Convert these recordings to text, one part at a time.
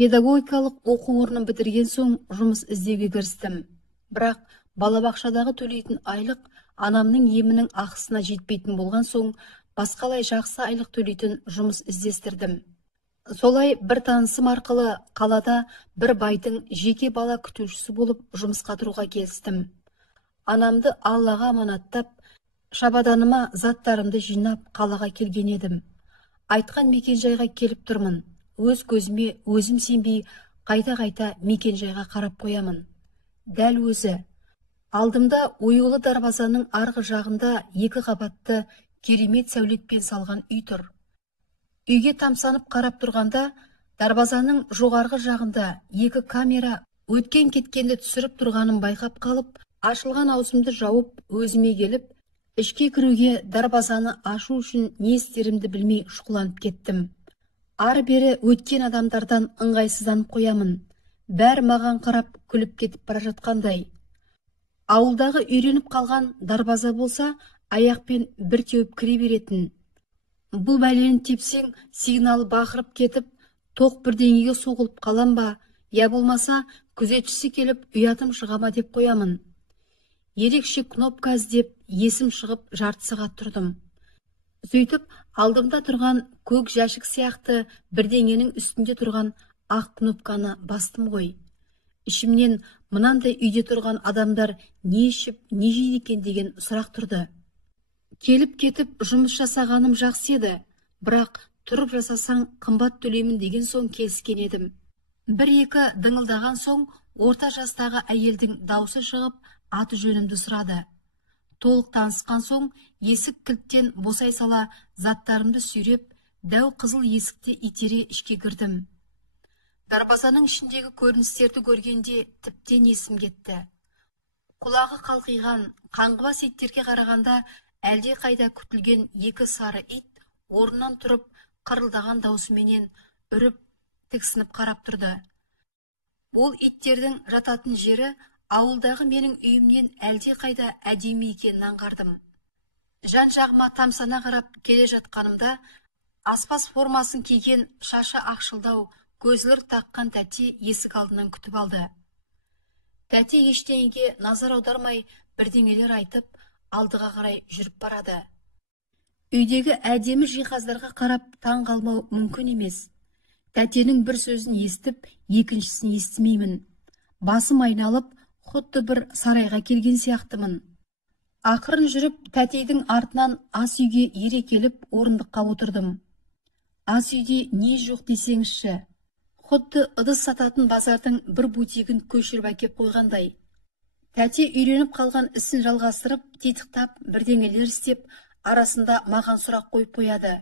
Педагогикалық оқу орнын бітірген соң жұмыс іздеуге кірістім. Бірақ балабақшадағы төлейтін айлық анамның емінің ақысына жетпейтін болған соң, басқалай жақсы айлық төлейтін жұмыс іздестірдім. Солай бір танысым арқылы қалада бір байдың жеке бала күтушісі болып жұмысқа тұруға келістім. Анамды Аллаға аманаттап, шабаданыма заттарымды жинап қалаға келген едім. Айтқан мекенжайға келіп тұрмын. Өз көзіме өзім сенбей, қайта-қайта мекенжайға қарап қоямын. Дәл өзі. Алдымда оюлы дарбазаның арғы жағында екі қабатты керемет сәулетпен салған үй тұр. Үйге тамсанып қарап тұрғанда, дарбазаның жоғарғы жағында екі камера өткен кеткенді түсіріп тұрғанын байқап қалып, ашылған аузымды жауып, өзіме келіп, ішке кіруге дарбазаны ашу үшін не істерімді білмей шұқыланып кеттім. Ары бері өткен адамдардан ыңғайсызданып қоямын. Бәрі маған қарап күліп кетіп бара жатқандай. Ауылдағы үйреніп қалған дарбаза болса, аяқпен бір теуіп кіре беретін. Бұл бәлені тепсең, сигнал бақырып кетіп, тоқ бірдеңеге соғылып қалам ба, я болмаса күзетшісі келіп ұятым шығама деп қоямын. Ерекше кнопка іздеп, есім шығып жарты сағат тұрдым. Сөйтіп, алдымда тұрған көк жәшік сияқты бірдеңенің үстінде тұрған ақ кнопканы бастым ғой. Ішімнен мынандай үйде тұрған адамдар не ішіп, не жейді екен деген сұрақ тұрды. Келіп кетіп жұмыс жасағаным жақсы еді, бірақ тұрып жасасаң қымбат төлеймін деген соң келіскен едім. Бір-екі дыңылдаған соң, орта жастағы әйелдің даусы шығып, аты жөнімді сұрады. Толық танысқан соң, есік кілттен босай сала, заттарымды сүйреп, дәу қызыл есікті итере ішке кірдім. Дарбазаның ішіндегі көріністерді көргенде тіптен есім кетті. Құлағы қалқиған, қаңғыбас иттерге қарағанда әлде қайда күтілген екі сары ит орнынан тұрып, қырылдаған даусыменен үріп, тіксініп қарап тұрды. Ол иттердің жататын жері ауылдағы менің үйімнен әлде қайда әдемі екенін аңғардым. Жан-жағыма тамсана қарап келе жатқанымда, аспаз формасын киген, шашы ақшылдау, көзілдірік таққан тәте есік алдынан күтіп алды. Тәте ештеңеге назар аудармай бірдеңелер айтып, алдыға қарай жүріп барады. Үйдегі әдемі жиһаздарға қарап таң қалмау мүмкін емес. Тәтенің бір сөзін естіп, екіншісін естімеймін. Басым айналып, құдды бір сарайға келген сияқтымын. Ақырын жүріп, тәтейдің артынан ас үйге ере келіп, орындыққа отырдым. Ас үйде не жоқ десеңізші. Құдды ыдыс сататын базардың бір бутигін көшіріп әкеп қойғандай. Тәте үйреніп қалған ісін жалғастырып, титықтап, бірдеңелер істеп, арасында маған сұрақ қойып қояды.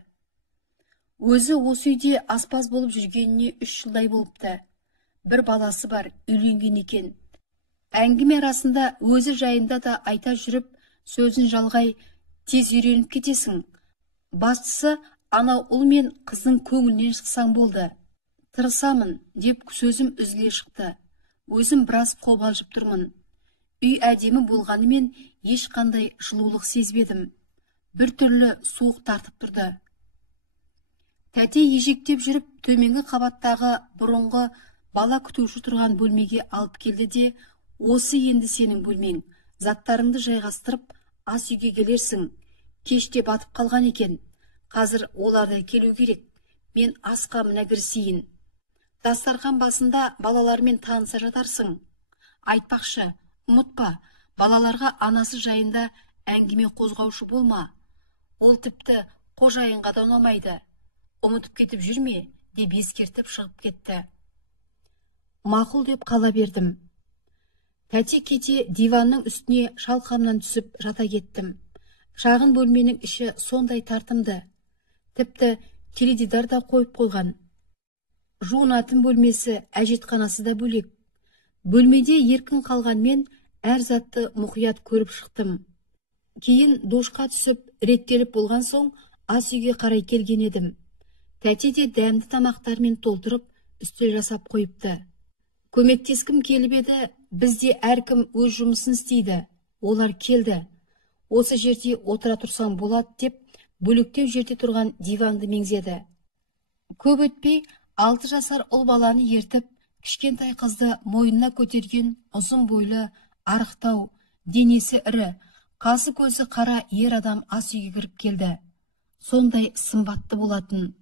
Өзі осы үйде аспаз болып жүргеніне 3 жылдай болыпты. Бір баласы бар, үйленген екен. Әңгіме арасында өзі жайында да айта жүріп, сөзін жалғай, тез үйреніп кетесің. Бастысы, анау ұл мен қыздың көңілінен шықсаң болды. Тырысамын, деп сөзім үзіле шықты. Өзім біраз қобалжып тұрмын. Үй әдемі болғанымен ешқандай жылулық сезбедім. Бір түрлі суық тартып тұрды. Тәте ежектеп жүріп, төменгі қабаттағы бұрынғы бала күтуші тұрған бөлмеге алып келді де, осы енді сенің бөлмең, заттарыңды жайғастырып, ас үйге келерсің. Кеште батып қалған екен. Қазір оларда келу керек. Мен асқа мына кірісейін. Дастархан басында балалармен таныса жатарсың. Айтпақшы, ұмытпа, балаларға анасы жайында әңгіме қозғаушы болма. Ол тіпті қожайынға да ұнамайды. Ұмытып кетіп жүрме, деп ескертіп шығып кетті. Мақұл деп қала бердім. Тәте кете диванның үстіне шалқамнан түсіп жата кеттім. Шағын бөлменің іші сондай тартымды. Тіпті теледидар да қойып қойған. Жуынатын бөлмесі, әжетханасы да бөлек. Бөлмеде еркін қалғанмен әр затты мұқият көріп шықтым. Кейін душқа түсіп, реттеліп болған соң, ас үйге қарай келген едім. Тәте де дәмді тамақтармен толтырып, үстел жасап қойыпты. Көмектескім келіп еді, бізде әркім өз жұмысын істейді. Олар келді. Осы жерде отыра тұрсам болады деп, бөліктеу жерде тұрған диванды меңзеді. Көп өтпей, 6 жасар ұл баланы ертіп, кішкентай қызды мойнына көтерген ұзын бойлы, арықтау, денесі ірі, қасы көзі қара ер адам ас үйге кіріп келді. Сондай сымбатты болатын.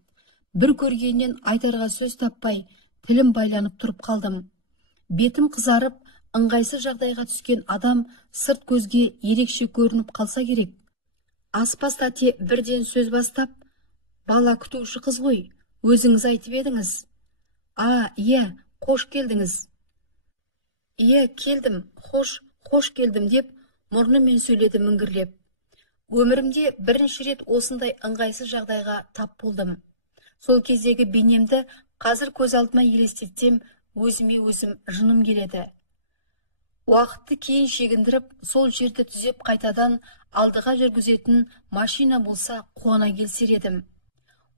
Бір көргеннен айтарға сөз таппай, тілім байланып тұрып қалдым. Бетім қызарып, ыңғайсыз жағдайға түскен адам сырт көзге ерекше көрініп қалса керек. Аспаз тәте бірден сөз бастап, бала күтуші қыз ғой, өзіңіз айтып едіңіз. Иә, қош келдіңіз. Иә, келдім, қош келдім деп, мұрнымен сөйледі міңгірлеп. Өмірімде бірінші рет осындай ыңғайсыз жағдайға тап болдым. Сол кездегі бейнемді қазір көз алдыма елестетсем, өзіме өзім жыным келеді. Уақытты кейін шегіндіріп, сол жерді түзеп қайтадан алдыға жүргізетін машина болса қуана келсер едім.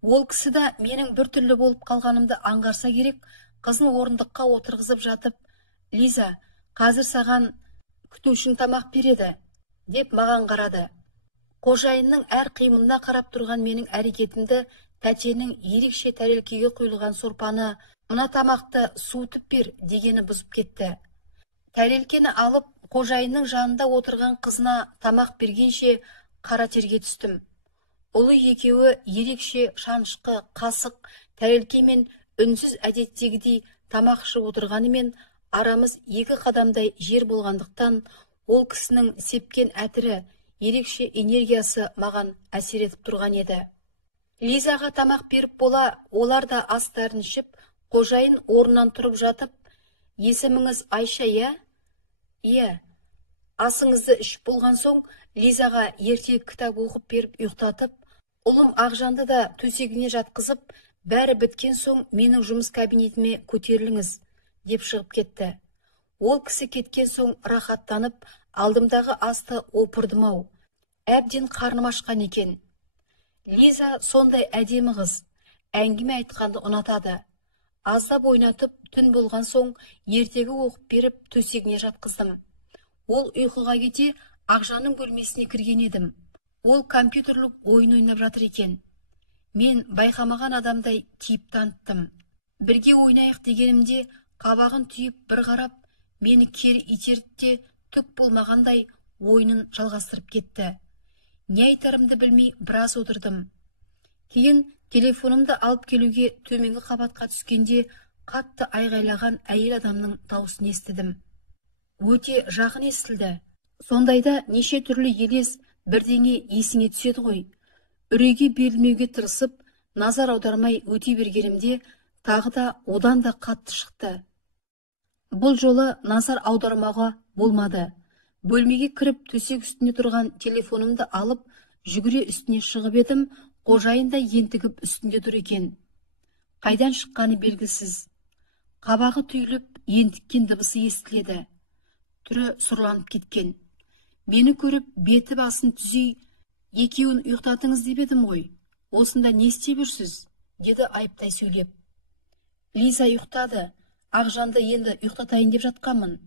Ол кісі да менің бір түрлі болып қалғанымды аңғарса керек, қызын орындыққа отырғызып жатып, «Лиза, қазір саған күтушің тамақ береді», деп маған қарады. Қожайынның әр қимылына қарап тұрған менің әрекетімді тәтенің ерекше тәрелкеге құйылған сорпаны, «Мына тамақты суытып бер» дегені бұзып кетті. Тәрелкені алып, қожайынның жанында отырған қызына тамақ бергенше қара терге түстім. Ұлы екеуі ерекше шанышқы, қасық, тәрелкемен үнсіз әдеттегідей тамақ ішіп отырғанымен, арамыз 2 қадамдай жер болғандықтан, ол кісінің сепкен әтірі, ерекше энергиясы маған әсер етіп тұрған еді. Лизаға тамақ беріп бола, олар да астарын ішіп, қожайын орнынан тұрып жатып, «Есіміңіз Айша, иә?» «Иә». Асыңызды ішіп болған соң, Лизаға ертек кітап оқып беріп ұйықтатып, ұлым Ақжанды да төсегіне жатқызып, бәрі біткен соң менің жұмыс кабинетіме көтеріліңіз, деп шығып кетті. Ол кісі кеткен соң рахаттанып, алдымдағы асты опырдым-ау. Әбден қарным ашқан екен. Лиза сондай әдемі қыз, әңгіме айтқанды ұнатады. Аздап ойнатып, түн болған соң ертегі оқып беріп төсегіне жатқыздым. Ол ұйқыға кете Ақжанның бөлмесіне кірген едім. Ол компьютерлік ойын ойнап жатыр екен. Мен байқамаған адамдай кейіп таныттым. Бірге ойнайық дегенімде қабағын түйіп бір қарап, мені кері итерді, түк болмағандай ойынын жалғастырып кетті. Не айтарымды білмей біраз отырдым. Кейін телефонымды алып келуге төменгі қабатқа түскенде қатты айғайлаған әйел адамның дауысын естідім. Өте жақын естілді. Сондайда неше түрлі елес бірдеңе есіңе түседі ғой. Үрейге берілмеуге тырысып, назар аудармай өте бергенімде, тағы да одан да қатты шықты. Бұл жолы назар аудармауға болмады. Бөлмеге кіріп төсек үстіне тұрған телефонымды алып, жүгіре үстіне шығып едім, қожайын да ентігіп үстінде тұр екен. Қайдан шыққаны белгісіз. Қабағы түйіліп, ентіккен дыбысы естіледі. Түрі сұрланып кеткен. Мені көріп, беті басын түзей, «Екеуін ұйықтатыңыз деп едім ғой. Осында не істеп жүрсіз?» деді айыптай сөйлеп. «Лиза ұйықтады. Ақжанды енді ұйықтатайын деп жатқанмын».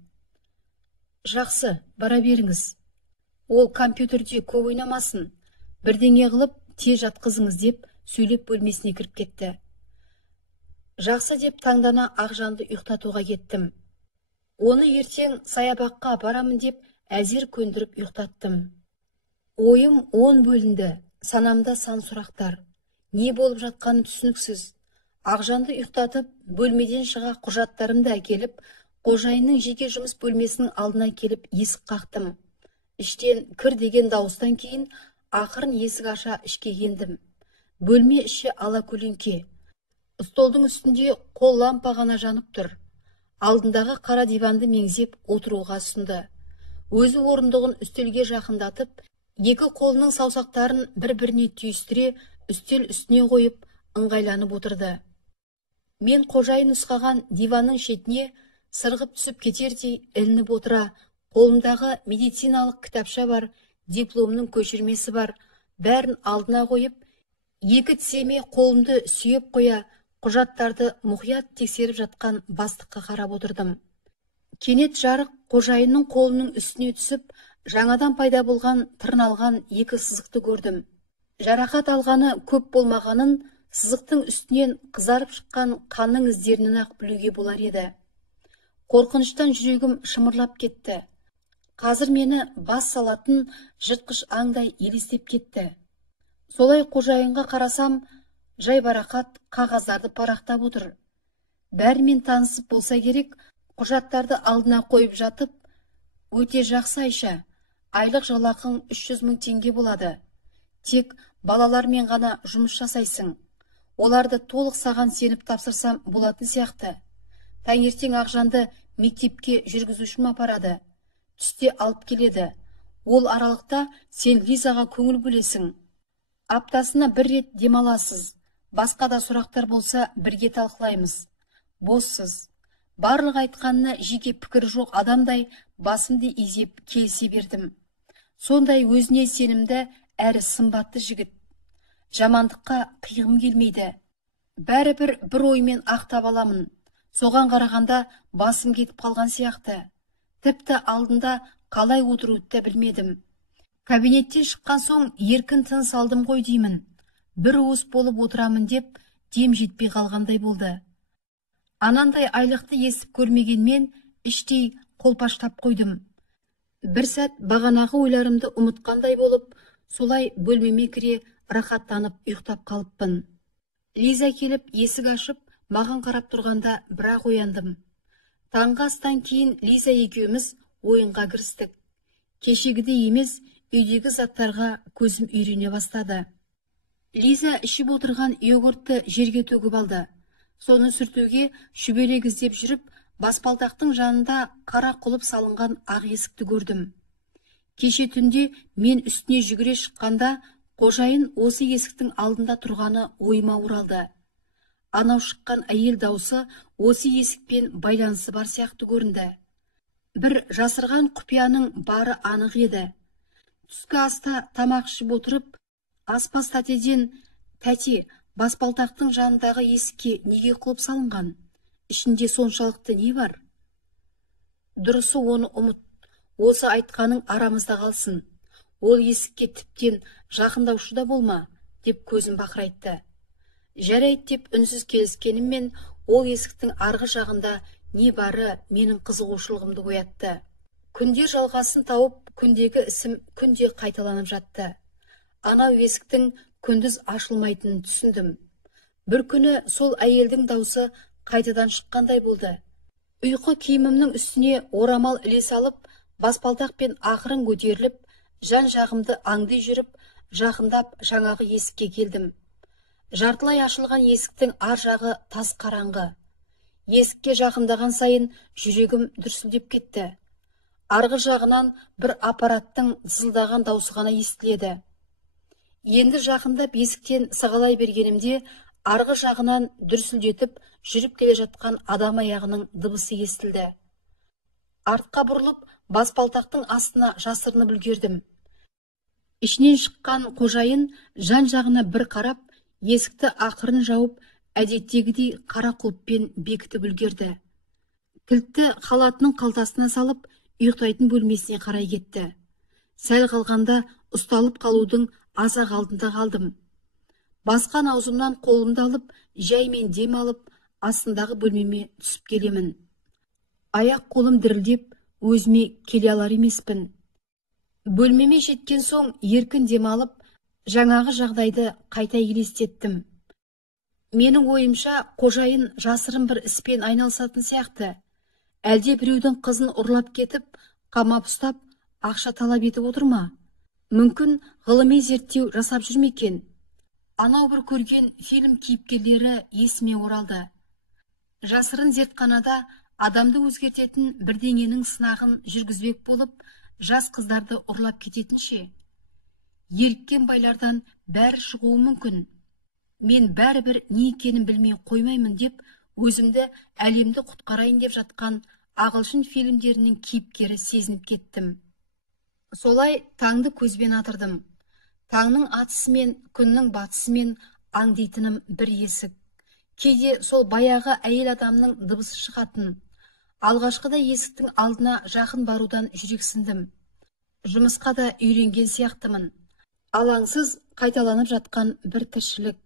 «Жақсы, бара беріңіз. Ол компьютерде көп ойнамасын. Бірдеңе қылып, тез жатқызыңыз» деп сөйлеп бөлмесіне кіріп кетті. Жақсы деп таңдана Ақжанды ұйықтатуға кеттім. Оны ертең саябаққа барамын деп әзер көндіріп ұйықтаттым. Ойым 10 бөлінді, санамда сан сұрақтар. Не болып жатқаны түсініксіз. Ақжанды ұйықтатып, бөлмеден шыға құжаттарымды әкеліп, қожайынның жеке жұмыс бөлмесінің алдына келіп есік қақтым. Іштен кір деген дауыстан кейін ақырын есік аша ішке ендім. Бөлме іші алакөлеңке. Столдың үстінде қол лампа ғана жанып тұр. Алдындағы қара диванды меңзеп отыруға ұсынды. Өзі орындығын үстелге жақындатып, екі қолының саусақтарын бір-біріне түйістіре, үстел үстіне қойып, ыңғайланып отырды. Мен қожайын нұсқаған диванның шетіне сырғып түсіп кетердей ілініп отыра, қолымдағы медициналық кітапша бар, дипломның көшірмесі бар, бәрін алдына қойып, екі тіземе қолымды сүйеп қоя, құжаттарды мұқият тексеріп жатқан бастыққа қарап отырдым. Кенет жарық қожайынның қолының үстіне түсіп, жаңадан пайда болған тырналған екі сызықты көрдім. Жарақат алғаны көп болмағанын, Сызықтың үстінен қызарып шыққан қанның іздерінен ақ білуге болар еді. Қорқыныштан жүрегім шымырлап кетті. Қазір мені бас салатын жыртқыш аңдай елестеп кетті. Солай қожайынға қарасам, жайбарақат қағаздарды парақтап отыр. Бәрімен танысып болса керек, құжаттарды алдына қойып жатып, өте жақсы Айша, айлық жалақың 300 000 теңге болады. Тек балалармен ғана жұмыс жасайсың. Оларды толық саған сеніп тапсырсам болатын сияқты. Таңертең Ақжанды мектепке жүргізушім апарады. Түсте алып келеді. Ол аралықта сен Лизаға көңіл бөлесің. Аптасына бір рет демаласыз. Басқа да сұрақтар болса бірге талқылаймыз. Боссыз. Барлық айтқанына жеке пікір жоқ адамдай басымды изеп келісе бердім. Сондай өзіне сенімді әрі сымбатты жігіт. Жамандыққа қиғым келмейді. Бәрібір бір оймен ақтап аламын. Соған қарағанда басым кетіп қалған сияқты. Тіпті алдында қалай отыруды да білмедім. Кабинеттен шыққан соң еркін тыныс алдым ғой деймін. Бір уыс болып отырамын деп дем жетпей қалғандай болды. Анандай айлықты естіп көрмегенмен іштей қолпаштап қойдым. Бір сәт бағанағы ойларымды ұмытқандай болып, солай бөлмеме кіре рахаттанып ұйықтап қалыппын. Лиза келіп есік ашып, маған қарап тұрғанда бірақ ояндым. Таңғы астан кейін Лиза екеуміз ойынға кірістік. Кешегідей емес, үйдегі заттарға көзім үйрене бастады. Лиза ішіп отырған йогуртты жерге төгіп алды. Соны сүртуге шүберек іздеп жүріп, баспалдақтың жанында қара құлып салынған ақ есікті көрдім. Кеше түнде мен үстіне жүгіре шыққанда, қожайын осы есіктің алдында тұрғаны ойыма оралды. Анау шыққан әйел даусы осы есікпен байланысы бар сияқты көрінді. Бір жасырған құпияның бары анық еді. Түскі аста тамақ ішіп отырып, аспаз тәтеден, «Тәте, баспалдақтың жанындағы есікке неге құлып салынған? Ішінде соншалықты не бар?» Дұрысы оны ұмыт. Осы айтқаның арамызда қалсын. Ол есікке тіптен жақындаушы да болма, деп көзім бақырайтты. Жарайды деп үнсіз келіскеніммен, ол есіктің арғы жағында не бары менің қызығушылығымды оятты. Күндер жалғасын тауып, күндегі ісім күнде қайталанып жатты. Анау есіктің күндіз ашылмайтынын түсіндім. Бір күні сол әйелдің даусы қайтадан шыққандай болды. Ұйқы киімімнің үстіне орамал іле салып, баспалдақпен ақырын көтеріліп, жан жағымды аңди жүріп, жақындап жаңағы есікке келдім. Жартылай ашылған есіктің ар жағы тас қараңғы. Есікке жақындаған сайын жүрегім дүрсілдеп кетті. Арғы жағынан бір аппараттың зылдаған даусы ғана естіледі. Енді жақындап есіктен сығалай бергенімде, арғы жағынан дүрсілдетіп жүріп келе жатқан адам аяғының дыбысы естілді. Артқа бұрылып, баспалдақтың астына жасырынып үлгердім. Ішінен шыққан қожайын жан жағына бір қарап, есікті ақырын жауып, әдеттегідей қара құлыппен бекітіп үлгерді. Кілтті халатының қалтасына салып, ұйықтайтын бөлмесіне қарай кетті. Сәл қалғанда ұсталып қалудың азақ алдында қалдым. Басқан аузымнан қолымды алып, жаймен дем алып, астындағы бөлмеме түсіп келемін. Аяқ қолым дірілдеп, өзіме келе алар емеспін. Бөлмеме жеткен соң еркін дем алып, жаңағы жағдайды қайта елестеттім. Менің ойымша, қожайын жасырын бір іспен айналысатын сияқты. Әлде біреудің қызын ұрлап кетіп, қамап ұстап, ақша талап етіп отыр ма? Мүмкін ғылыми зерттеу жасап жүр ме екен? Анау бір көрген фильм кейіпкерлері есіме оралды. Жасырын зертханада адамды өзгертетін бірдеңенің сынағын жүргізбек болып, жас қыздарды ұрлап кететінше. Еліккен байлардан бәрі шығуы мүмкін. Мен бәрібір не екенін білмей қоймаймын деп, өзімді әлемді құтқарайын деп жатқан ағылшын фильмдерінің кейіпкері сезініп кеттім. Солай таңды көзбен атырдым. Таңның атысымен, күннің батысымен аңдитыным бір есік. Кейде сол баяғы әйел адамның дыбысы шығатын. Алғашқыда есіктің алдына жақын барудан жүрексіндім. Жұмысқа да үйренген сияқтымын. Алаңсыз қайталанып жатқан бір тіршілік.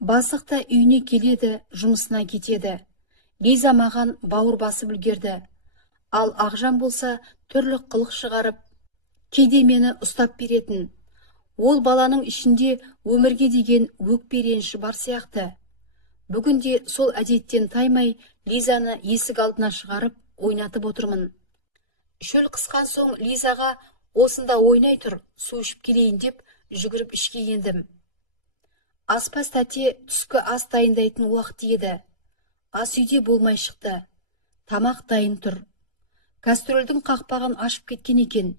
Бастық та үйіне келеді, жұмысына кетеді. Лиза маған бауыр басып үлгерді. Ал Ақжан болса түрлі қылық шығарып, кейде мені ұстап беретін. Ол баланың ішінде өмірге деген өкпе реніші бар сияқты. Бүгінде сол әдеттен таймай Лизаны есік алдына шығарып ойнатып отырмын. Шөл қысқан соң Лизаға осында ойнай тұр, су ішіп келейін деп жүгіріп ішке ендім. Аспаз тәте түскі ас дайындайтын уақыт еді. Ас үйде болмай шықты. Тамақ дайын тұр. Кастрөлдің қақпағын ашып кеткен екен.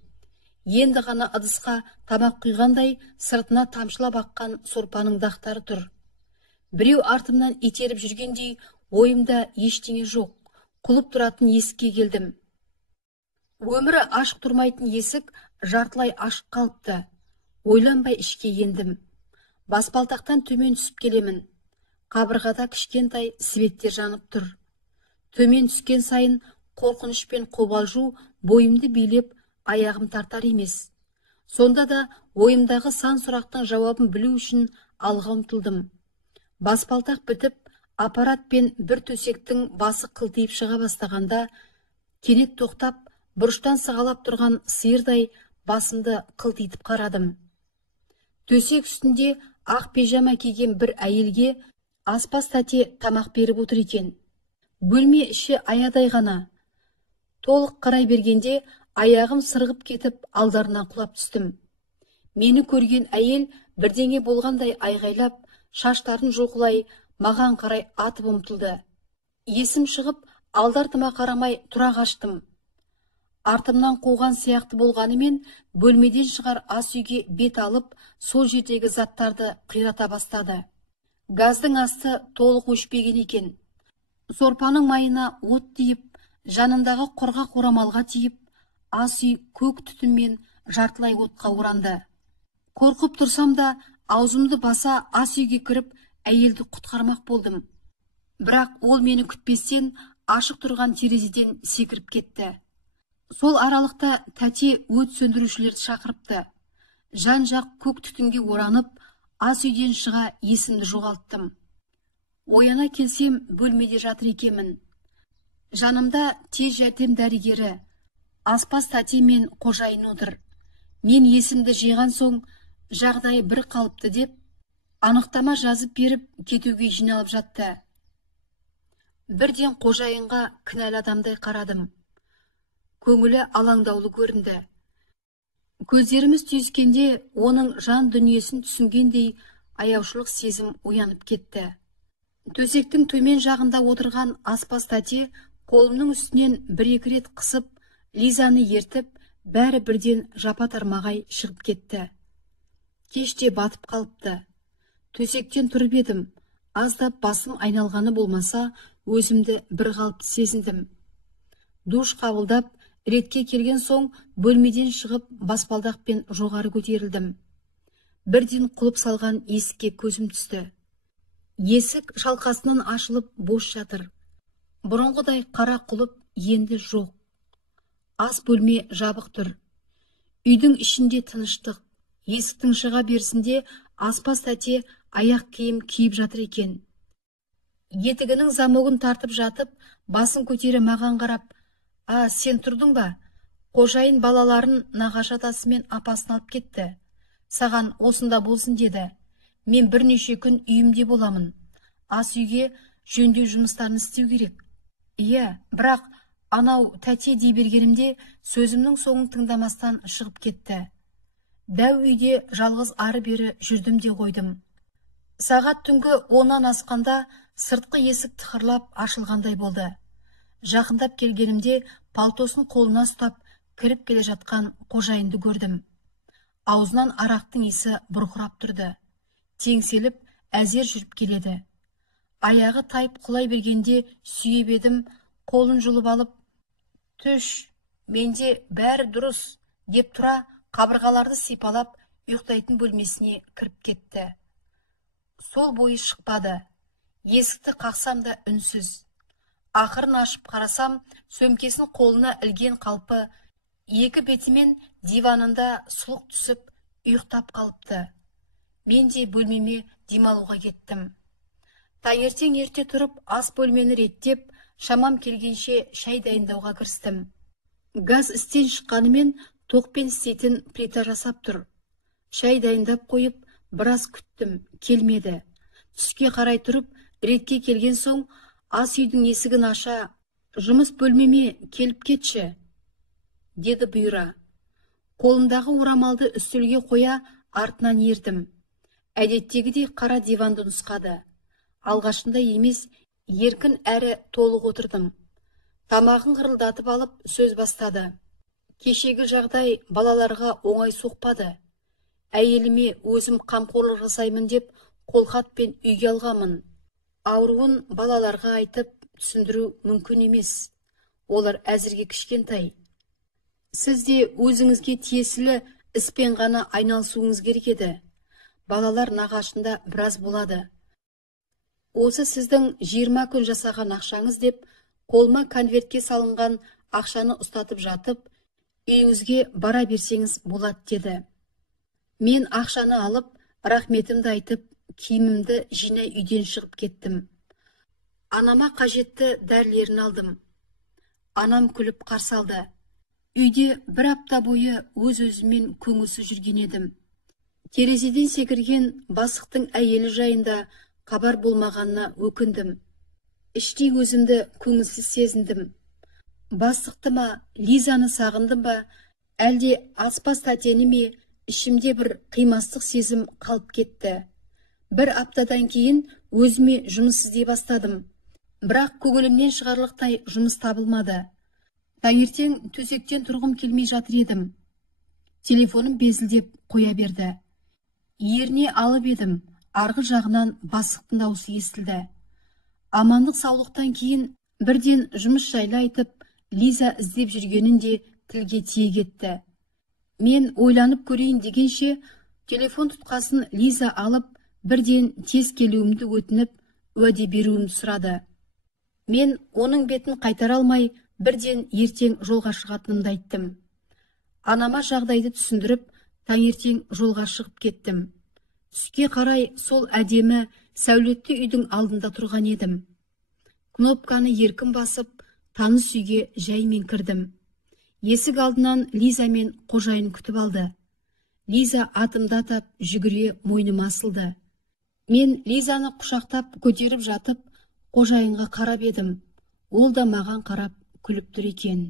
Енді ғана ыдысқа тамақ құйғандай сыртына тамшылап аққан сорпаның дақтары тұр. Біреу артымнан итеріп жүргендей ойымда ештеңе жоқ. Құлып тұратын есікке келдім. Өмірі ашық тұрмайтын есік жартылай ашық қалыпты. Ойланбай ішке ендім. Баспалтақтан төмен түсіп келемін. Қабырғада кішкентай светтер жанып тұр. Төмен түскен сайын қорқыныш пен қобалжу бойымды билеп, аяғым тартар емес. Сонда да ойымдағы сан сұрақтың жауабын білу үшін алға ұмтылдым. Баспалтақ бітіп, аппарат пен бір төсектің басы қылтиып шыға бастағанда, кенет тоқтап, бұрыштан сығалап тұрған сиырдай басымды қылтитып қарадым. Төсек үстінде ақ пижама киген бір әйелге аспаз тәте тамақ беріп отыр екен. Бөлме іші аядай ғана. Толық қарай бергенде аяғым сырғып кетіп алдарынан құлап түстім. Мені көрген әйел бірдеңе болғандай айғайлап, шаштарын жұлқылай маған қарай атып ұмтылды. Есім шығып, алды-артыма қарамай тұра қаштым. Артымнан қуған сияқты болғанымен, бөлмеден шығар ас үйге бет алып, сол жердегі заттарды қирата бастады. Газдың асты толық өшпеген екен. Сорпаның майына от тиіп, жанындағы құрғақ орамалға тиіп, ас үй көк түтінмен жартылай отқа оранды. Қорқып тұрсам да, аузымды баса ас үйге кіріп, әйелді құтқармақ болдым. Бірақ ол мені күтпестен ашық тұрған терезеден секіріп кетті. Сол аралықта тәте өт сөндірушілерді шақырыпты. Жан-жақ көк түтінге оранып, ас үйден шыға есімді жоғалттым. Ояна келсем, бөлмеде жатыр екенмін. Жанымда тез жәрдем дәрігері, аспаз тәте мен қожайын отыр. Мен есімді жиған соң, жағдай бір қалыпты деп, анықтама жазып беріп, кетуге жиналып жатты. Бірден қожайынға кінәлі адамдай қарадым. Көңілі алаңдаулы көрінді. Көздеріміз түйіскенде оның жан дүниесін түсінгендей аяушылық сезім оянып кетті. Төсектің төмен жағында отырған аспаз тәте қолымның үстінен бір-екі рет қысып, Лизаны ертіп, бәрі бірден жапа-тармағай шығып кетті. Кеште батып қалыпты. Төсектен тұрып едім. Аздап басым айналғаны болмаса, өзімді бір қалыпты сезіндім. Душ қабылдап, ретке келген соң бөлмеден шығып баспалдақпен жоғары көтерілдім. Бірден құлып салған есікке көзім түсті. Есік шалқасынан ашылып бос жатыр. Бұрынғыдай қара құлып енді жоқ. Ас бөлме жабық тұр. Үйдің ішінде тыныштық. Есіктің шыға берісінде аспаз тәте аяқ киім киіп жатыр екен. Етігінің замогын тартып жатып, басын көтере маған қарап, сен тұрдың ба? Қожайын балаларын нағашы атасы мен апасын алып кетті. Саған осында болсын деді. Мен бірнеше күн үйімде боламын. Ас үйге жөндеу жұмыстарын істеу керек. Иә, бірақ анау тәте дей бергенімде сөзімнің соңын тыңдамастан шығып кетті. Дәу үйде жалғыз ары-бері жүрдім де қойдым. Сағат түнгі 10-нан асқанда сыртқы есік тықырлап ашылғандай болды. Жақындап келгенімде палтосын қолына ұстап кіріп келе жатқан қожайынды көрдім. Аузынан арақтың иісі бұрқырап тұрды. Теңселіп, әзер жүріп келеді. Аяғы тайып құлай бергенде сүйеп едім, қолын жұлып алып, түш, менде бәрі дұрыс, деп тұра қабырғаларды сипалап ұйықтайтын бөлмесіне кіріп кетті. Сол бойы шықпады. Есікті қақсам да үнсіз. Ақырын ашып қарасам, сөмкесін қолына ілген қалпы, екі бетімен диванында сұлық түсіп, ұйықтап қалыпты. Мен де бөлмеме демалуға кеттім. Таңертең ерте тұрып, ас бөлмені реттеп, шамам келгенше шай дайындауға кірістім. Газ істен шыққанымен тоқпен істейтін плита жасап тұр. Шай дайындап қойып, біраз күттім, келмеді. Түске қарай тұрып, ретке келген соң, ас үйдің есігін аша, жұмыс бөлмеме келіп кетші, деді бұйыра. Қолымдағы орамалды үстелге қоя, артынан ердім. Әдеттегідей қара диванды нұсқады. Алғашында емес, еркін әрі толық отырдым. Тамағын қырылдатып алып сөз бастады. Кешегі жағдай балаларға оңай соқпады. Әйеліме өзім қамқорлық жасаймын деп қолхатпен үйге алғамын. Ауруын балаларға айтып түсіндіру мүмкін емес. Олар әзірге кішкентай. Сіз де өзіңізге тиесілі іспен ғана айналысуыңыз керек еді. Балалар нағашында біраз болады. Осы сіздің 20 күн жасаған ақшаңыз деп, қолма конвертке салынған ақшаны ұстатып жатып, үйіңізге бара берсеңіз болады деді. Мен ақшаны алып, рахметімді айтып, киімімді жинай үйден шығып кеттім. Анама қажетті дәрілерін алдым. Анам күліп қарсы алды. Үйде бір апта бойы өз-өзімен көңілсіз жүрген едім. Терезеден секірген бастықтың әйелі жайында хабар болмағанына өкіндім. Іштей өзімді көңілсіз сезіндім. Бастықты ма, Лизаны сағындым ба, әлде аспаз тәтені ме, ішімде бір қимастық сезім қалып кетті. Бір аптадан кейін өзіме жұмыс іздей бастадым. Бірақ көңілімнен шығарлықтай жұмыс табылмады. Таңертең төсектен тұрғым келмей жатыр едім. Телефоным безілдеп қоя берді. Еріне алып едім. Арғы жағынан бастықтың дауысы естілді. Амандық саулықтан кейін бірден жұмыс жайлы айтып, Лиза іздеп жүргенін де тілге тие кетті. Мен ойланып көрейін дегенше, телефон тұтқасын Лиза алып, бірден тез келуімді өтініп, уәде беруімді сұрады. Мен оның бетін қайтара алмай, бірден ертең жолға шығатынымды айттым. Анама жағдайды түсіндіріп, таңертең жолға шығып кеттім. Түске қарай сол әдемі, сәулетті үйдің алдында тұрған едім. Кнопканы еркін басып, таныс үйге жаймен кірдім. Есік алдынан Лиза мен қожайын күтіп алды. Лиза атымды атап, жүгіре мойныма асылды. Мен Лизаны құшақтап көтеріп жатып, қожайынға қарап едім. Ол да маған қарап күліп тұр екен.